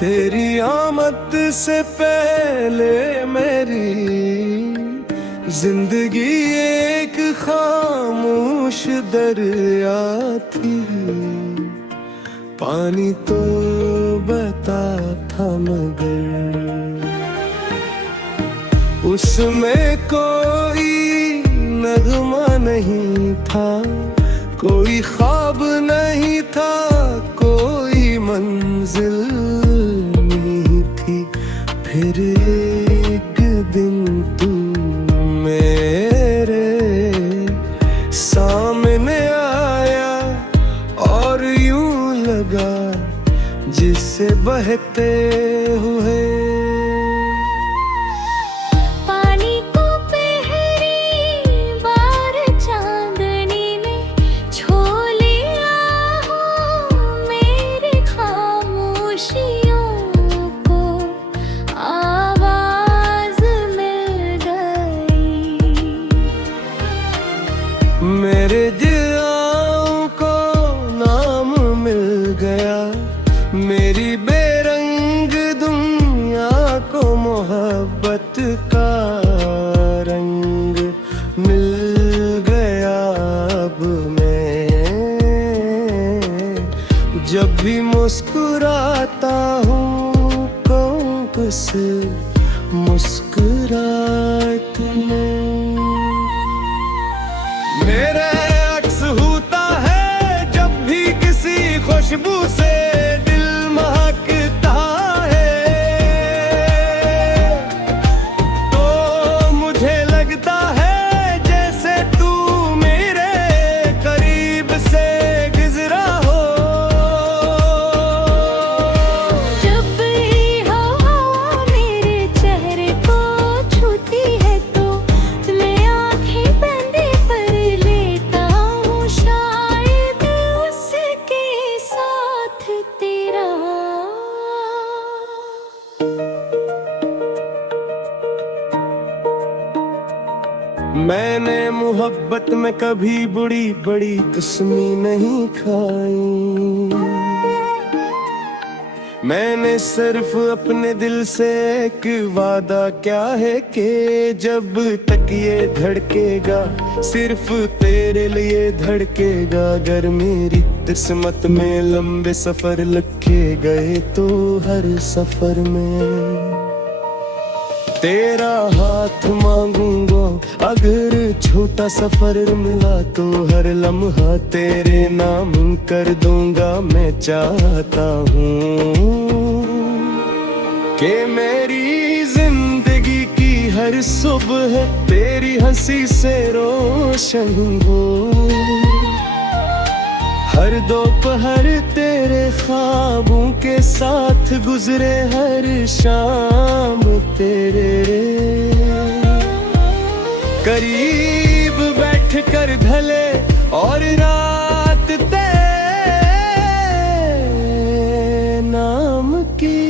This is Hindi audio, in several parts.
तेरी आमद से पहले मेरी जिंदगी एक खामोश दरिया थी। पानी तो बता था मगर उसमें कोई नगमा नहीं था, कोई ख्वाब नहीं था, कोई मंजिल नहीं थी। फिर एक दिन तू मेरे सामने आया और यूं लगा जिससे बहते हुए मेरे दिलों को नाम मिल गया, मेरी बेरंग दुनिया को मोहब्बत का रंग मिल गया। अब मैं जब भी मुस्कुराता हूँ कहूँ बस मुस्कुरात में। मेरा अक्स होता है जब भी किसी खुशबू से दिल महकता है, तो मुझे लगता है जैसे तू मेरे करीब से गुजरा हो। जब भी हवा मेरे चेहरे को छूती है तो मैं आंखें बंद मैंने मोहब्बत में कभी बुरी बड़ी कसमें नहीं खाई, मैंने सिर्फ अपने दिल से एक वादा क्या है कि जब तक ये धड़केगा सिर्फ तेरे लिए धड़केगा। अगर मेरी किस्मत में लंबे सफर लिखे गए तो हर सफर में तेरा हाथ मांगूंगा। अगर छोटा सफर मिला तो हर लम्हा तेरे नाम कर दूंगा। मैं चाहता हूँ कि मेरी जिंदगी की हर सुबह तेरी हंसी से रोशन हो, हर दोपहर तेरे ख्वाबों के साथ गुजरे, हर शाम तेरे करीब बैठ कर ढले और रात तेरे नाम की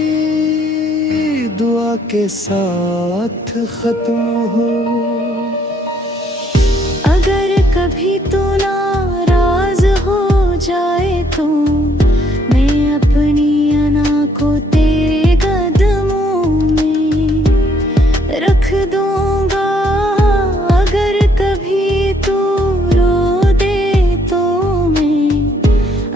दुआ के साथ खत्म हो। अगर कभी तू नाराज हो जाए तो मैं अपनी अना को तेरे कदमों में रख दूंगा। अगर कभी तू रो दे तो मैं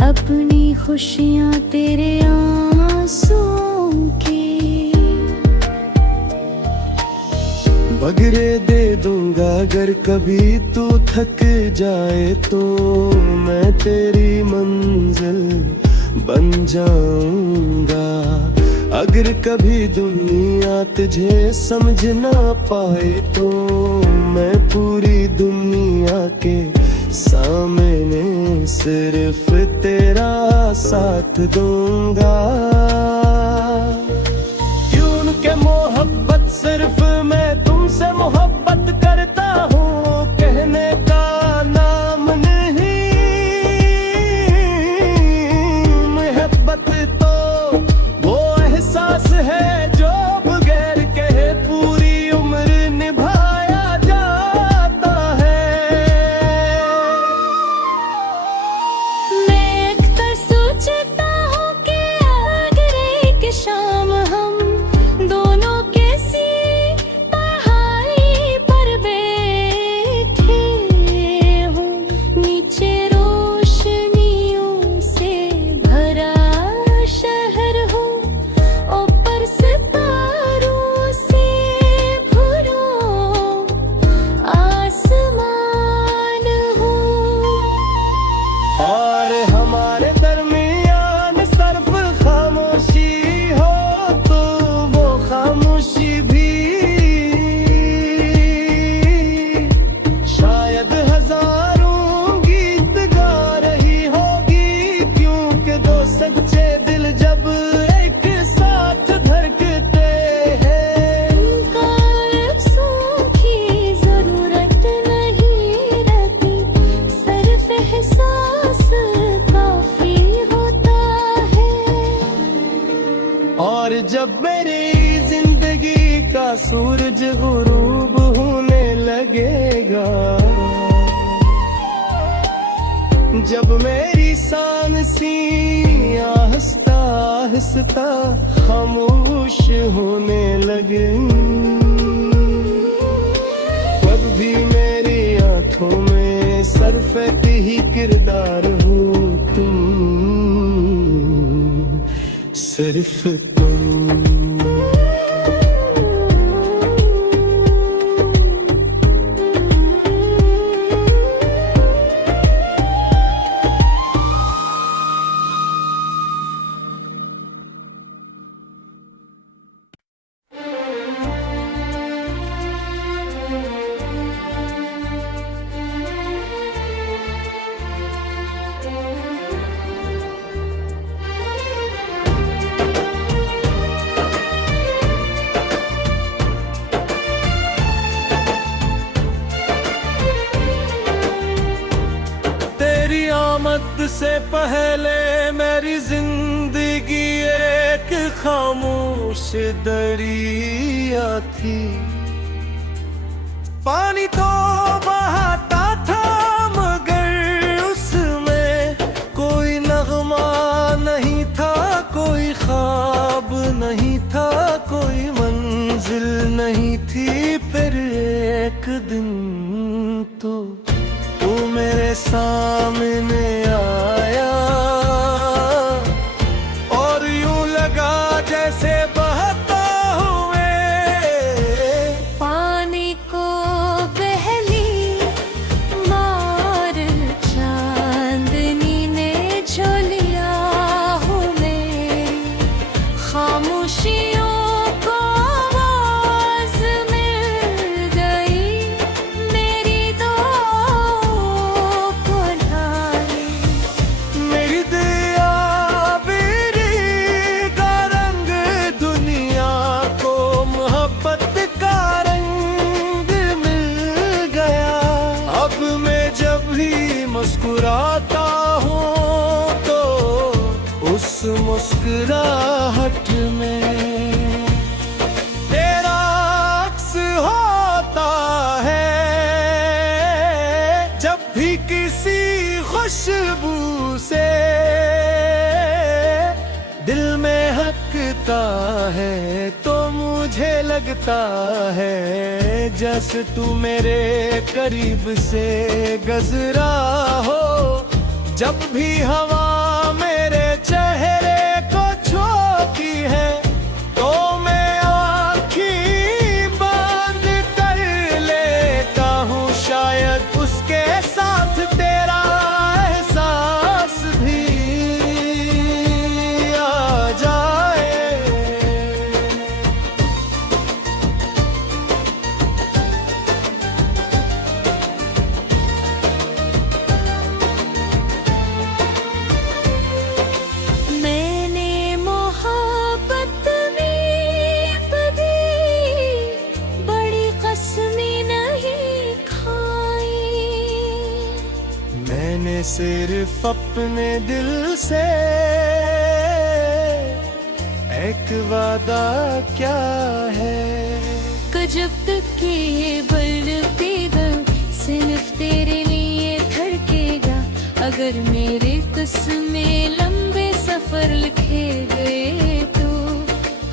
अपनी खुशियाँ तेरे आंसुओं की बगरे दे दूंगा। अगर कभी तू थक जाए तो मैं तेरी मंजिल बन जाऊंगा। अगर कभी दुनिया तुझे समझ ना पाए तो मैं पूरी दुनिया के सामने सिर्फ तेरा साथ दूंगा। क्यों के मोहब्बत सिर्फ मैं तुमसे मोहब्बत करता हूँ कहने का नाम नहीं। मोहब्बत तो वो एहसास है जो बगैर कहे पूरी उम्र निभाया जाता है। मैं अक्सर सोचता हूँ कि अगर एक शाम और हमारे दरमियान सिर्फ खामोशी हो तो वो खामोशी भी शायद हजारों गीत गा रही होगी, क्योंकि दो सच्चे दिल जब एक साथ धड़कते हैं लफ्ज़ों की जरूरत नहीं रहती, सिर्फ एहसास काफी होता है। और जब मेरी जिंदगी का सूरज गुरूब होने लगेगा, जब मेरी सांसें आहिस्ता आहिस्ता खामोश होने लगे, तब भी मेरी आंखों में सरफत ही किरदार हो तुम, सिर्फ तुम। आमद से पहले मेरी जिंदगी एक खामोश दरिया थी, पानी तो बहाता था मगर उसमें कोई नगमा नहीं था, कोई ख्वाब नहीं था, कोई मंजिल नहीं थी। फिर एक दिन तो तू मेरे सामने आया और यूं लगा जैसे बहता हुए पानी को पहली मार चांदनी ने जो लिया हूँ मैं, खामोशियों को आवाज मिल गई, मेरी दुआओं को ढाई। मेरी दया बेरी का रंग दुनिया को मोहब्बत का रंग मिल गया। अब मैं जब भी मुस्कुराता हूँ तो उस मुस्कुराहट में तेरा अक्स होता है। जब भी किसी खुशबू से दिल में हकता है तो मुझे लगता है जैसे तू मेरे करीब से गुजरा हो। जब भी हवा मेरे चेहरे को छूती है तो मैं आँखें बंद कर लेता हूँ, शायद उसके साथ तेरा एहसास भी आ जाए। मैंने मोहब्बत में कभी बड़ी कसमें नहीं खाई, मैंने सिर्फ अपने दिल से एक वादा क्या है कि जब तक कि ये बलकेगा सिर्फ तेरे लिए धड़केगा। अगर मेरे किस्में लंबे सफर लिखे गए तो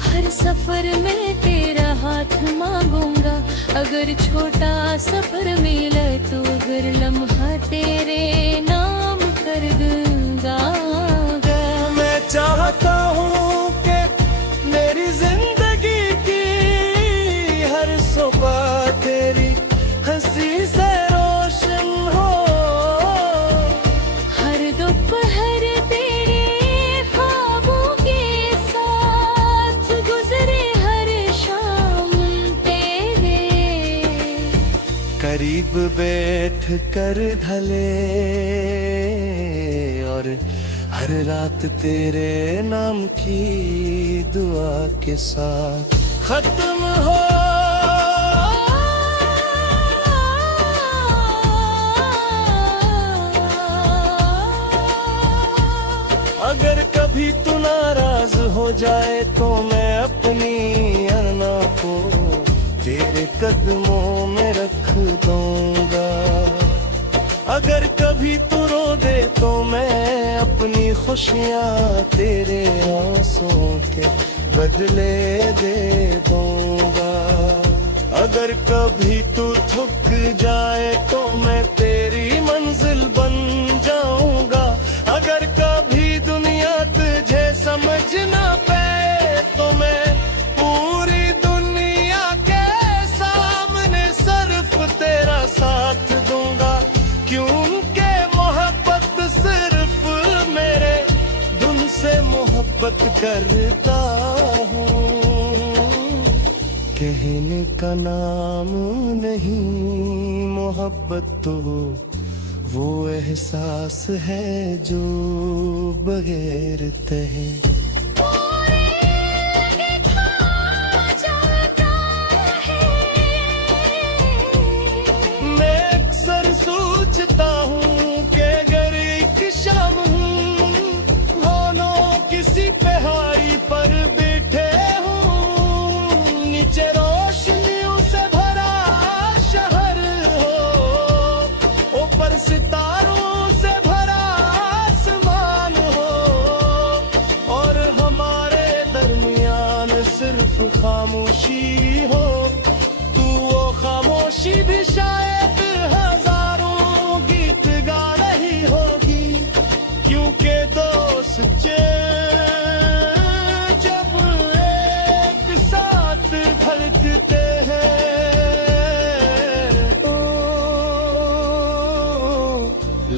हर सफर में तेरा हाथ मांगूंगा। अगर छोटा सफर मिला तो अगर लम्हा तेरे नाम कर दूंगा। मैं चाहता हूँ कि मेरी जिंदगी की हर सुबह तेरी हंसी से रोशन हो। हर दोपहर तेरे ख्वाबों के साथ गुजरे हर शाम तेरे। करीब बैठ कर ढले और हर रात तेरे नाम की दुआ के साथ खत्म हो अगर कभी तू नाराज हो जाए तो मैं अपनी अरना को तेरे कदमों में रख दूंगा। अगर कभी तू रो दे तो मैं अपनी खुशियाँ तेरे आंसुओं के बदले दे दूंगा। अगर कभी तू थक जाए तो मैं तेरी मंजिल बन जाऊंगा। अगर कभी दुनिया तुझे समझ ना पाए तो मैं पूरी दुनिया के सामने सिर्फ तेरा साथ दूंगा। क्योंकि मोहब्बत सिर्फ मेरे दिल से मोहब्बत करता हूँ। कहने का नाम नहीं मोहब्बत तो वो एहसास है जो बगैर तहे मैं अक्सर सोचता हूँ कि अगर एक शाम दोनों किसी पहाड़ी पर बैठे हूँ, नीचे रोशनियों से भरा शहर हो, ऊपर सितारों से भरा आसमान हो, और हमारे दरमियान सिर्फ खामोशी हो। तू वो खामोशी भी शायद हजारों गीत गा रही होगी। क्योंकि दोस्त जब एक साथ धड़कते हैं तो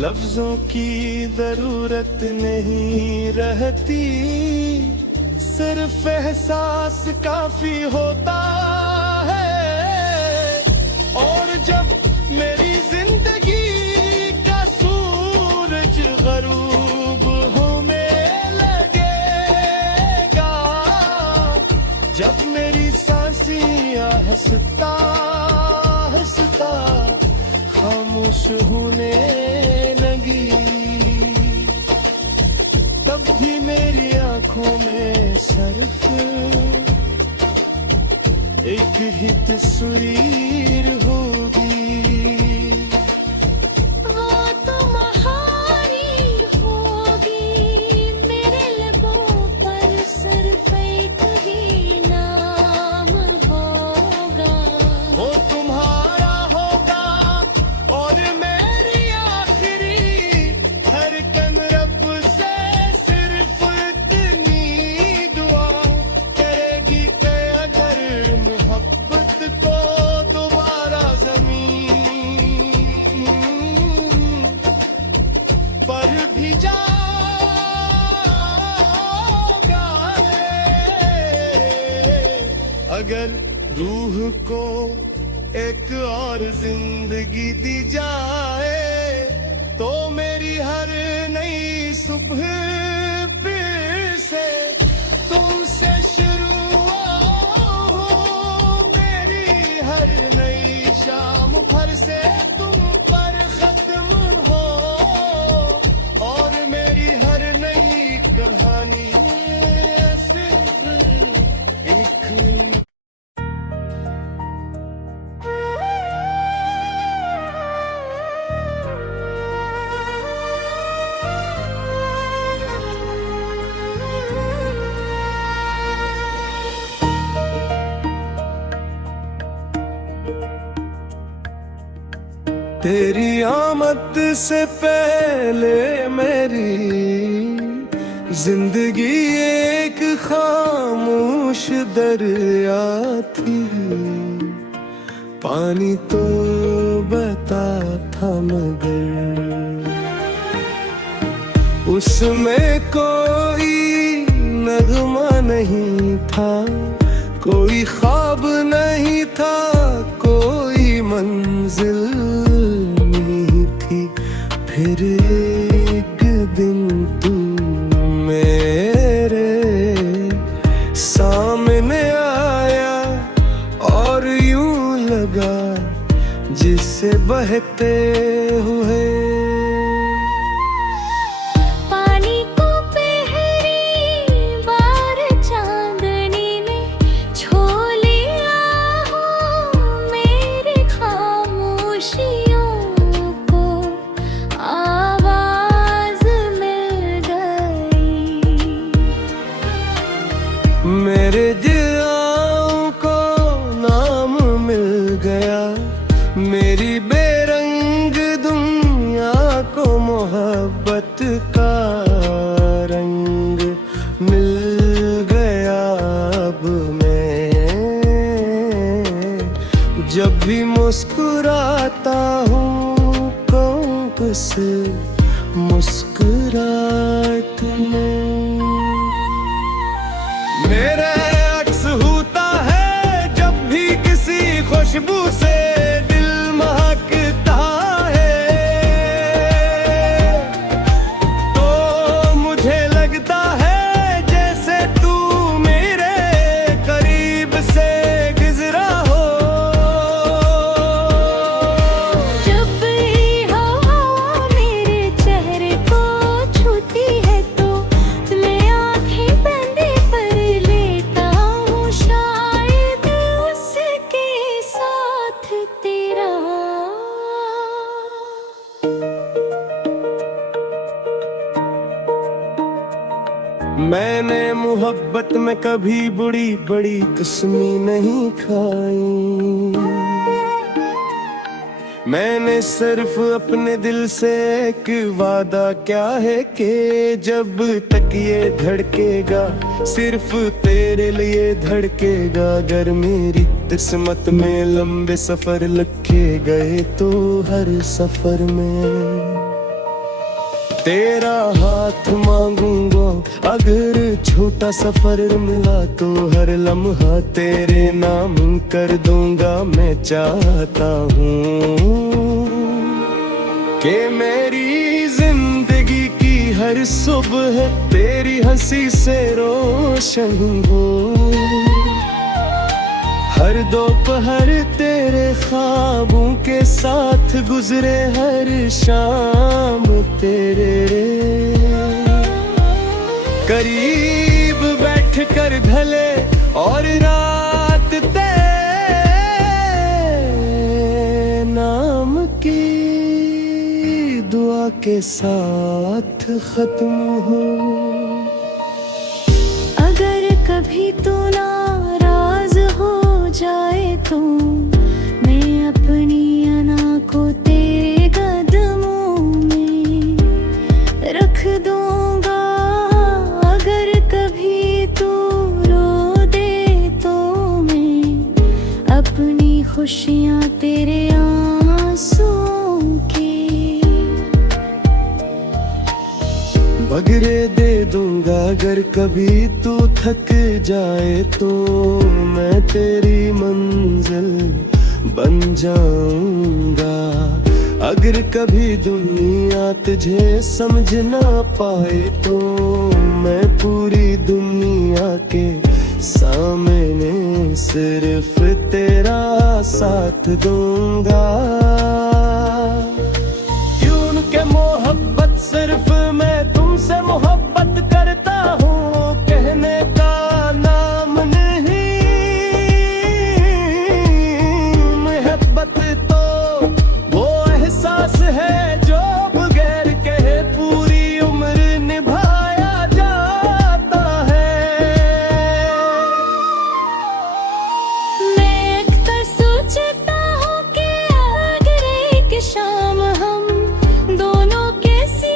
लफ्जों की जरूरत नहीं रहती, सिर्फ एहसास काफी होता है। और जब मेरी जिंदगी का सूरज गरूब होने लगेगा, जब मेरी सांसियां हंसता हंसता खामोश होने लगी, तब भी मेरी आंखों में सिर्फ एक ही तस्वीर होगी। वो तुम्हारी होगी, मेरे लबों पर सिर्फ एक ही नाम होगा। वो तुम्हारा होगा और मेरी आखिरी धड़कन रब से सिर्फ इतनी दुआ करेगी कि अगर मोहब्बत को दोबारा जमीन पर भी जाओगा अगर रूह को एक और जिंदगी दी जाए तो मेरी हर नई सुबह फिर से तुमसे शुरू हो, मेरी हर नई शाम भर से तुम पर खत्म हो, और मेरी हर नई कहानी सिर्फ एक तेरी आमद से पहले मेरी जिंदगी एक खामोश दरिया थी। पानी तो बता था मगर उसमें कोई नगमा नहीं था, कोई ख्वाब नहीं था, कोई मंजिल नहीं थी। फिर एक दिन तू मेरे सामने आया और यूं लगा जिससे बहते हुए पानी को पहली बार चांदनी ने छू लिया हो, मेरी खामोशियों को आवाज मिल गई। मेरे दिलों को नाम मिल गया, मेरी बेरंग दुनिया को मोहब्बत का रंग मिल गया। अब मैं जब भी मुस्कुराता हूँ कहूँ किस मुस्कुराहट में। मेरा अक्स होता है जब भी किसी खुशबू से दिल महकता है, तो मुझे लगता है जैसे तू मेरे करीब से गुजरा हो। जब भी हवा मेरे चेहरे को छूती है तो मैं आंखें बंद कर लेता हूँ, शायद उसके साथ तेरा। मैंने मोहब्बत में कभी बुरी बड़ी किस्में नहीं खाई, मैंने सिर्फ अपने दिल से एक वादा क्या है कि जब तक ये धड़केगा सिर्फ तेरे लिए धड़केगा। अगर मेरी किस्मत में लंबे सफर लिखे गए तो हर सफर में तेरा हाथ मांगूंगा। अगर छोटा सफर मिला तो हर लम्हा तेरे नाम कर दूंगा। मैं चाहता हूँ कि मेरी जिंदगी की हर सुबह तेरी हंसी से रोशन हो, हर दोपहर तेरे ख्वाबों के साथ गुजरे, हर शाम तेरे करीब बैठ कर ढले और रात तेरे नाम की दुआ के साथ खत्म हो। अगर कभी तू नाराज हो जाए तो मैं अपनी अना को तेरे कदमों में रख दूंगा। अगर कभी तू रो दे तो मैं अपनी खुशियाँ तेरे आंसुओं की बगरे दे दूंगा। अगर कभी तू थक जाए तो मैं तेरी मंजिल बन जाऊंगा। अगर कभी दुनिया तुझे समझ ना पाए तो मैं पूरी दुनिया के सामने सिर्फ तेरा साथ दूंगा। क्यों के मोहब्बत सिर्फ मैं तुमसे मोहब्बत करता हूँ कहने का नाम नहीं। मोहब्बत तो वो एहसास है जो बगैर कहे पूरी उम्र निभाया जाता है। मैं अक्सर सोचता हूँ कि अगर एक शाम हम दोनों किसी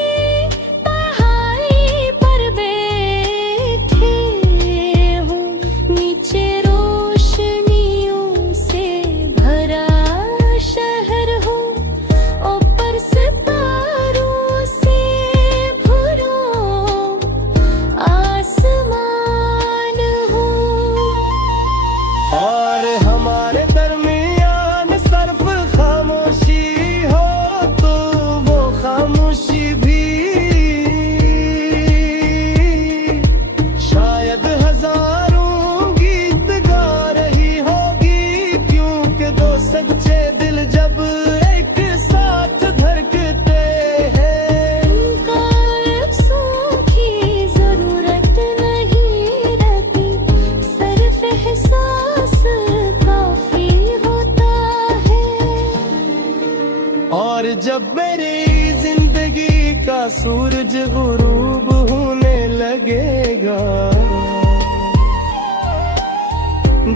गुरूब होने लगेगा।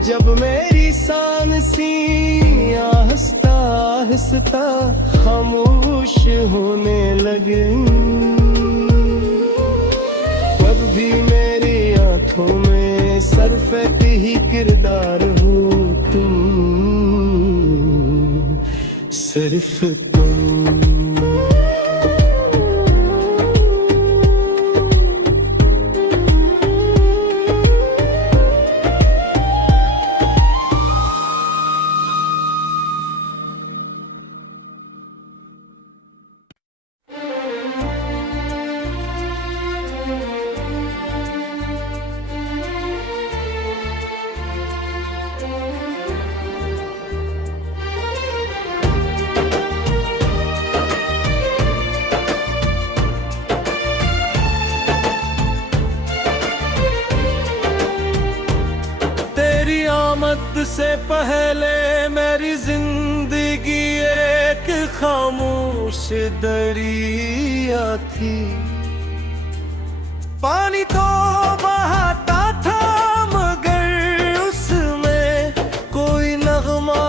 जब मेरी सांसें आहिस्ता आहिस्ता खामोश होने लगे, तब भी मेरी आंखों में सरफत ही किरदार हो तुम, सिर्फ तुम। से पहले मेरी जिंदगी एक खामोश दरिया थी। पानी तो बहाता था मगर उसमें कोई नगमा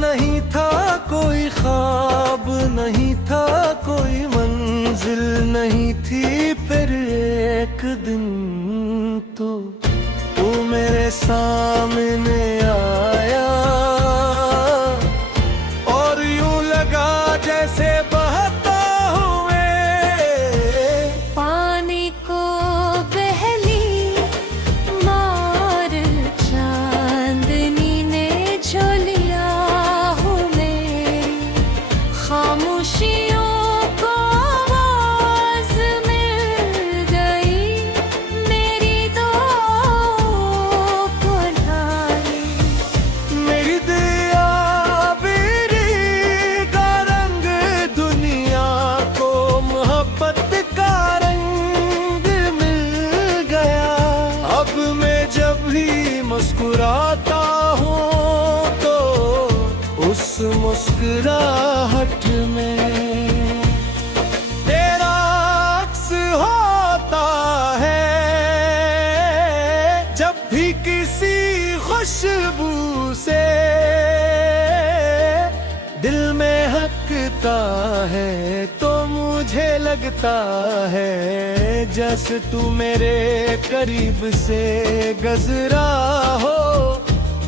नहीं था, कोई ख्वाब नहीं था, कोई मंजिल नहीं थी। फिर एक दिन तो तू मेरे सामने आया और यूं लगा जैसे बहता हुए पानी को पहली मार चांदनी ने जो लिया हूँ मेरी खामोशियों को आवाज मिल गई, मेरी दुआओं को ढाई। मेरी दया बेरी का रंग दुनिया को मोहब्बत का रंग मिल गया। अब मैं जब भी मुस्कुराता हूँ तो उस मुस्कुराहट में तेरा अक्स होता है। जब भी किसी खुशबू से दिल में हकता है तो मुझे लगता है जैसे तू मेरे करीब से गुजरा हो।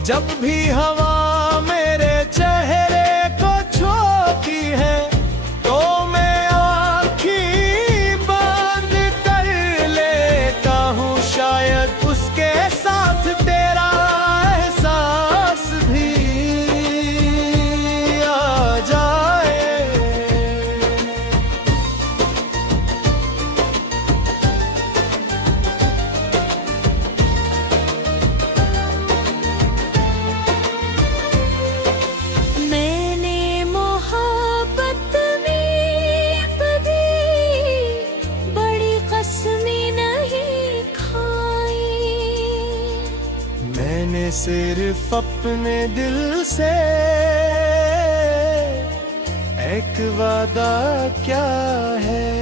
जब भी हवा मेरे चेहरे को छूती है तो मैं आँखें बंद कर लेता हूँ, शायद उसके साथ तेरा एहसास भी आ जाए। मैंने मोहब्बत में कभी बड़ी कसमें नहीं खाई, मैंने सिर्फ अपने दिल से एक वादा क्या है।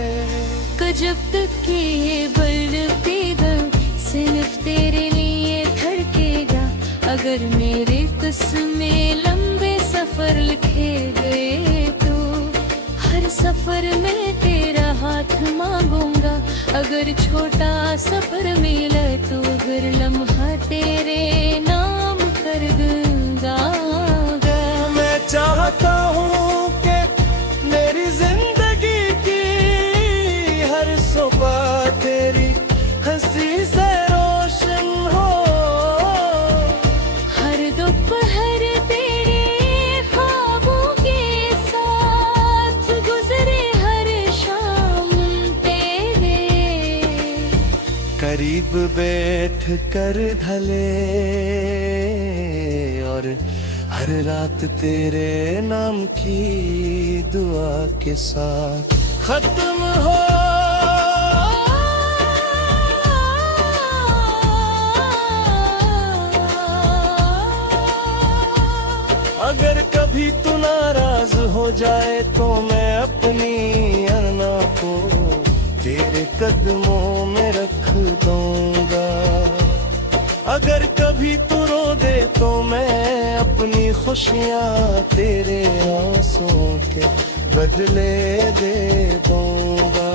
जब तक ये बलकेगा सिर्फ तेरे लिए धड़केगा। अगर मेरे किस्में लंबे सफर लिखे गए तो हर सफर में तेरा हाथ मांगूंगा। अगर छोटा सफर मिला तो हर लम्हा तेरे नाम कर दूंगा। मैं चाहता हूँ कि मेरी जिंदगी की हर सुबह तेरी हंसी से रोशन हो। हर दोपहर तेरे ख्वाबों के साथ गुजरे, हर शाम तेरे करीब बैठ कर ढले और हर रात तेरे नाम की दुआ के साथ खत्म हो। अगर कभी तू नाराज हो जाए तो मैं अपनी अना को तेरे तेरे कदमों में रख दूंगा। अगर कभी तू रो दे तो मैं अपनी खुशियाँ तेरे आंसुओं के बदले दे दूंगा।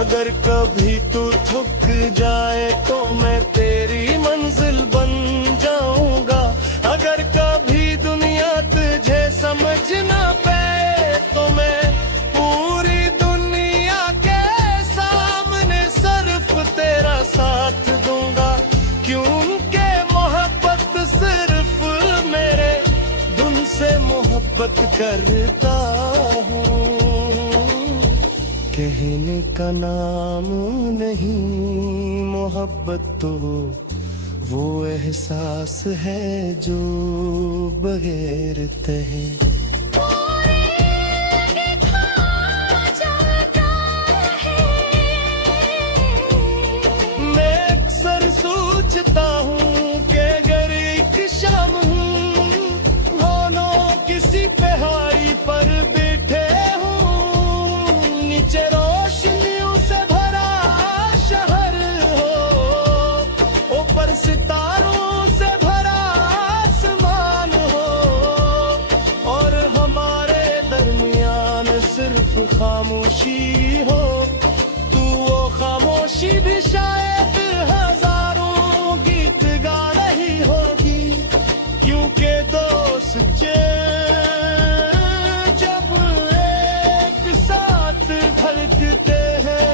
अगर कभी तू थक जाए तो मैं तेरी मंजिल बन जाऊंगा। अगर कभी दुनिया तुझे समझ ना पाए तो मैं पूरी दुनिया के सामने सिर्फ तेरा साथ दूंगा। क्योंकि मोहब्बत सिर्फ मेरे धुन से मोहब्बत करता हूँ। कहने का नाम नहीं मोहब्बत तो वो एहसास है जो बगैर तहे मैं अक्सर सोचता हूँ कि अगर एक शाम दोनों किसी पहाड़ी पर बैठे हूँ, नीचे रोशनियों से भरा शहर हो, ऊपर सितारों से भरा आसमान हो, और हमारे दरमियान सिर्फ खामोशी हो। तू वो खामोशी भी शायद हजारों गीत गा रही होगी। क्योंकि दोस्त जब एक साथ धड़कते हैं,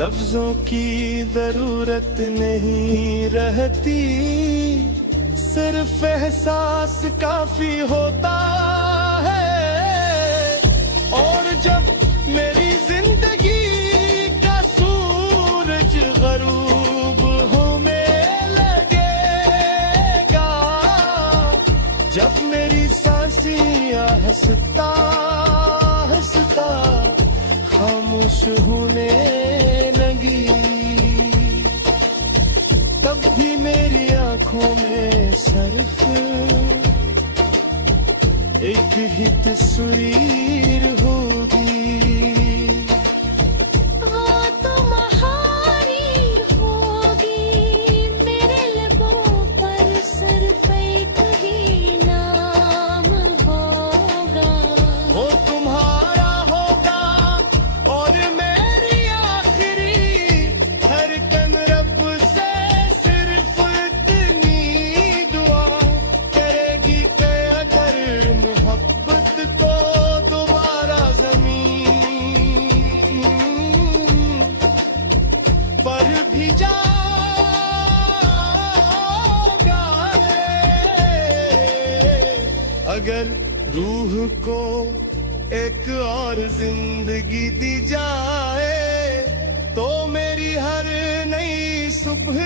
लफ्जों की जरूरत नहीं रहती, सिर्फ एहसास काफी होता है। और जब मेरी जिंदगी का सूरज गरूब होने लगेगा, जब मेरी सांसियां हंसता हंसता खामोश होने लगी, तब भी मेरी आंखों में सिर्फ एक ही तस्वीर होगी। वो तुम्हारी होगी, मेरे लबों पर सिर्फ एक ही नाम होगा। वो तुम्हारा होगा और मेरी आखिरी धड़कन रब से सिर्फ इतनी दुआ करेगी कि अगर मोहब्बत को दोबारा जमीन पर भी जाओगा रे, अगर रूह को एक और जिंदगी दी जाए तो मेरी हर नई सुबह